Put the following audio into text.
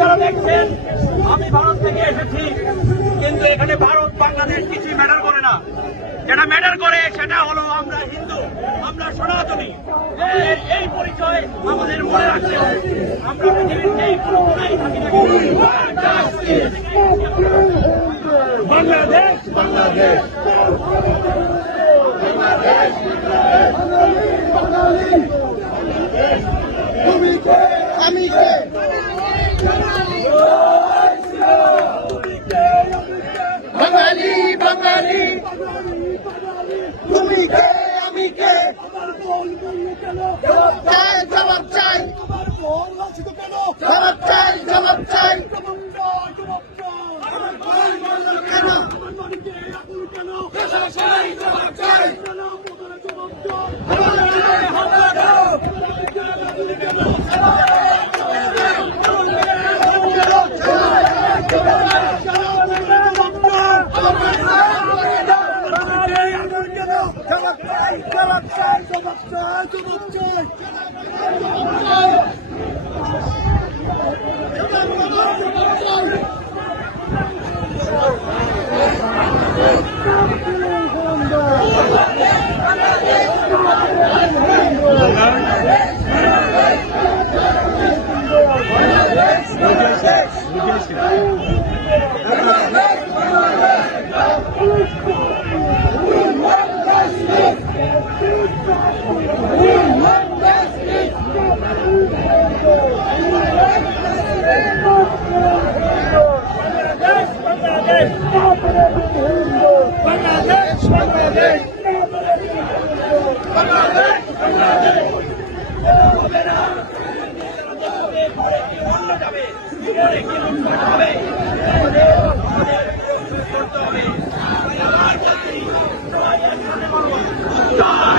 যারা দেখছেন, আমি ভারত থেকে এসেছি, কিন্তু এখানে ভারত, বাংলাদেশ কিছুই ম্যাটার করে না। যেটা ম্যাটার করে সেটা হলো আমরা হিন্দু, আমরা সনাতনী। এই পরিচয় আমাদের মনে রাখতে হবে। আমরা পৃথিবীর এই কোনায় থাকি না বাংলাদেশ বাংলাদেশ। আমি বাঙালি তুমি কে আমি কে? জবাব চাই জবাব চাই। জবাব চাই জবাব চাই। কেন জবাব চাই জবাব চাই জবাব চাই জবাব চাই জবাব চাই বাংলাদেশ বাংলাদেশ জীবনে কি লুটপাট হবে আমাদের আমাদের করতে হবে